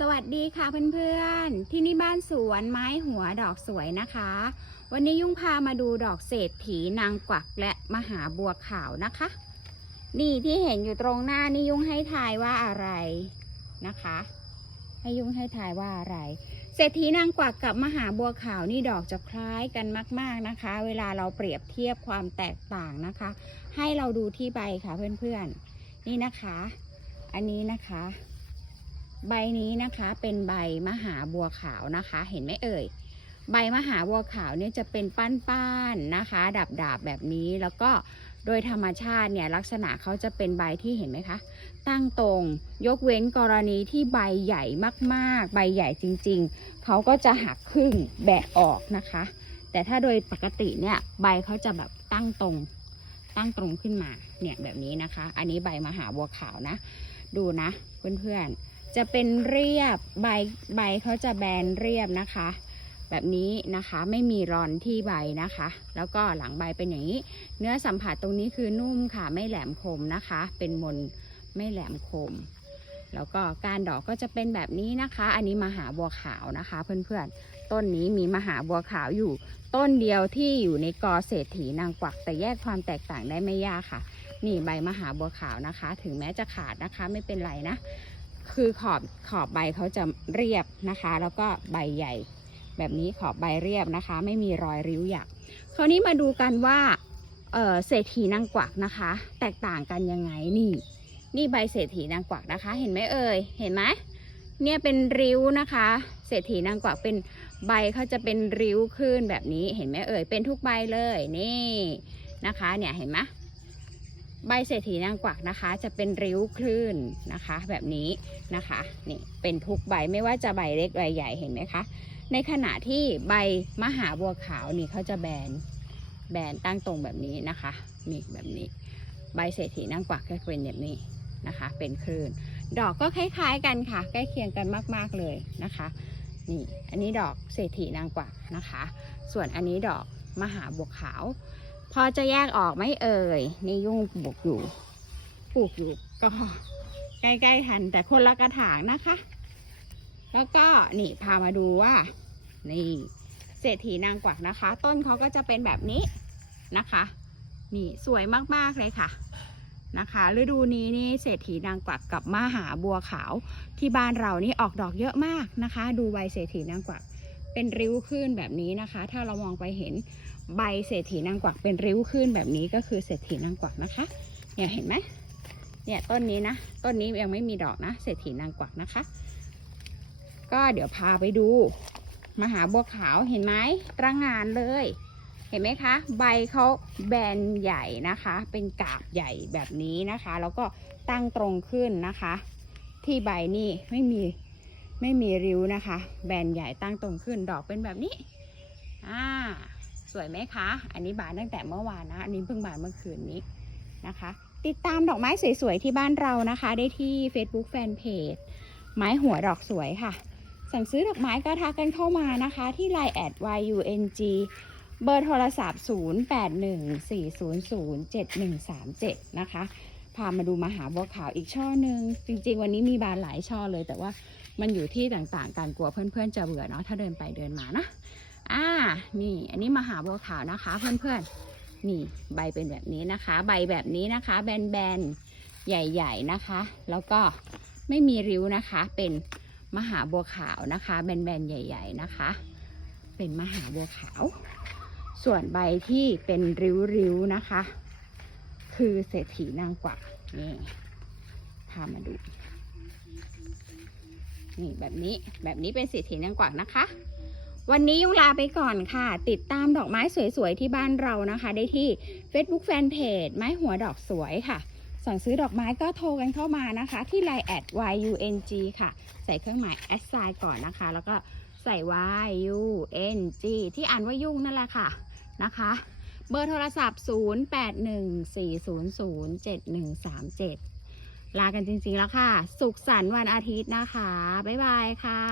สวัสดีค่ะเพื่อนๆ ที่นี่บ้านสวนไม้หัวดอกสวยนะคะ วันนี้ยุ่งพามาดูดอกเศรษฐีนางกวักและมหาบัวขาวนะคะ นี่ที่เห็นอยู่ตรงหน้านี่ยุ่งให้ทายว่าอะไรนะคะ ให้ยุ่งให้ทายว่าอะไร เศรษฐีนางกวักกับมหาบัวขาวนี่ดอกจะคล้ายกันมาก ๆนะคะ เวลาเราเปรียบเทียบความแตกต่างนะคะ ให้เราดูที่ใบค่ะเพื่อนๆ นี่นะคะ อันนี้นะคะ ใบนี้นะคะเป็นใบมหาบัวขาวนะคะ เห็นไหมเอ่ย ใบมหาบัวขาวเนี่ยจะเป็นป้านๆนะคะ ดับๆแบบนี้แล้วก็โดยธรรมชาติเนี่ยลักษณะเขาจะเป็นใบที่เห็นไหมคะ ตั้งตรงยกเว้นกรณีที่ใบใหญ่มากๆ ใบใหญ่จริงๆ เขาก็จะหักครึ่งแบะออกนะคะ แต่ถ้าโดยปกติเนี่ยใบเขาจะแบบตั้งตรง ตั้งตรงขึ้นมาเนี่ยแบบนี้นะคะ อันนี้ใบมหาบัวขาวนะ ดูนะเพื่อนๆ จะเป็นเรียบใบใบเขาจะแบนเรียบนะคะ แบบนี้นะคะไม่มีรอนที่ใบนะคะ แล้วก็หลังใบเป็นอย่างนี้ เนื้อสัมผัสตรงนี้คือนุ่มค่ะไม่แหลมคมนะคะ เป็นมนไม่แหลมคม แล้วก็การดอกก็จะเป็นแบบนี้นะคะ อันนี้มหาบัวขาวนะคะ เพื่อนๆ ต้นนี้มีมหาบัวขาวอยู่ ต้นเดียวที่อยู่ในกอเศรษฐีนางกวัก แต่แยกความแตกต่างได้ไม่ยากค่ะ นี่ใบมหาบัวขาวนะคะ ถึงแม้จะขาดนะคะไม่เป็นไรนะ คือขอบขอบใบเขาจะเรียบนะคะ แล้วก็ใบใหญ่ แบบนี้ขอบใบเรียบนะคะ ไม่มีรอยริ้วหยักคราวนี้มาดูกันว่าเศรษฐีนางกวักนะคะ แตกต่างกันยังไงนี่ นี่ใบเศรษฐีนางกวักนะคะ เห็นไหมเอ่ยเห็นไหมเนี่ยเป็นริ้วนะคะ เศรษฐีนางกวักเป็นใบเขาจะเป็นริ้วขึ้นแบบนี้เห็นไหมเอ่ยเป็นทุกใบเลยนี่นะคะ เนี่ยเห็นไหม ใบเศรษฐีนางกวักนะคะ จะเป็นริ้วคลื่นนะคะ แบบนี้นะคะนี่เป็นทุกใบไม่ว่าจะใบเล็กใบใหญ่เห็นไหมคะ ในขณะที่ใบมหาบัวขาวนี่เขาจะแบนแบนตั้งตรงแบบนี้นะคะนี่แบบนี้ ใบเศรษฐีนางกวักก็เป็นแบบนี้นะคะ เป็นคลื่น ดอกก็คล้ายๆกันค่ะ ใกล้เคียงกันมากๆเลยนะคะนี่อันนี้ดอกเศรษฐีนางกวักนะคะ ส่วนอันนี้ดอกมหาบัวขาว พอจะแยกออกไหมเอ่ยนี่ยุ่งปลูกอยู่ปลูกอยู่ ก็ใกล้ๆทันแต่คนละกระถางนะคะ แล้วก็นี่พามาดูว่า นี่เศรษฐีนางกวักนะคะ ต้นเขาก็จะเป็นแบบนี้นะคะ นี่สวยมากๆเลยค่ะนะคะ ฤดูนี้นี่เศรษฐีนางกวักกับมหาบัวขาวที่บ้านเรานี่ออกดอกเยอะมากนะคะ ดูใบเศรษฐีนางกวัก เป็นริ้วขึ้นแบบนี้นะคะ ถ้าเรามองไปเห็นใบเศรษฐีนางกวักเป็นริ้วขึ้นแบบนี้ก็คือเศรษฐีนางกวักนะคะ เนี่ยเห็นไหมเนี่ยต้นนี้นะ ต้นนี้ยังไม่มีดอกนะ เศรษฐีนางกวักนะคะ ก็เดี๋ยวพาไปดูมหาบัวขาวเห็นไหมตระงานเลย เห็นไหมคะ ใบเขาแบนใหญ่นะคะ เป็นกาบใหญ่แบบนี้นะคะ แล้วก็ตั้งตรงขึ้นนะคะ ที่ใบนี่ไม่มี ไม่มีริ้วนะคะ แบนใหญ่ตั้งตรงขึ้นดอกเป็นแบบนี้อ่าสวยไหมคะ อันนี้บานตั้งแต่เมื่อวานนะ อันนี้เพิ่งบานเมื่อคืนนี้นะคะ ติดตามดอกไม้สวยๆที่บ้านเรานะคะ ได้ที่ Facebook Fanpage ไม้หัวดอกสวยค่ะ สั่งซื้อดอกไม้ก็ทักกันเข้ามานะคะ ที่ Line แอด YUNG เบอร์โทรศัพท์ 0814007137 นะคะ พามาดูมหาบัวขาวอีกช่อหนึ่งจริง ๆ วันนี้มีบานหลายช่อเลย แต่ว่ามันอยู่ที่ต่างๆกันกลัวเพื่อนๆจะเบื่อเนาะถ้าเดินไปเดินมานะอ่านี่อันนี้มหาบัวขาวนะคะ เพื่อนๆนี่ใบเป็นแบบนี้นะคะ ใบแบบนี้นะคะ แบนๆใหญ่ ๆนะคะ แล้วก็ไม่มีริ้วนะคะ เป็นมหาบัวขาวนะคะ แบนๆใหญ่ ๆนะคะ เป็นมหาบัวขาว ส่วนใบที่เป็นริ้วๆนะคะ คือเศรษฐีนางกวักนี่พามาดู นี่แบบนี้แบบนี้เป็นเศรษฐีนางกวักนะคะ วันนี้ยุงลาไปก่อนค่ะ ติดตามดอกไม้สวยๆ ที่บ้านเรานะคะ ได้ที่ Facebook Fanpage ไม้หัวดอกสวยค่ะ สั่งซื้อดอกไม้ก็โทรกันเข้ามานะคะ ที่ Line แอด YUNG ค่ะ ใส่เครื่องหมายแอดไซก่อนนะคะ แล้วก็ใส่ YUNG ที่อ่านว่ายุ่งนั่นแหละค่ะนะคะ เบอร์โทรศัพท์ 0814007137 ลากันจริงๆแล้วค่ะ สุขสันต์วันอาทิตย์นะคะ บ๊ายบายค่ะ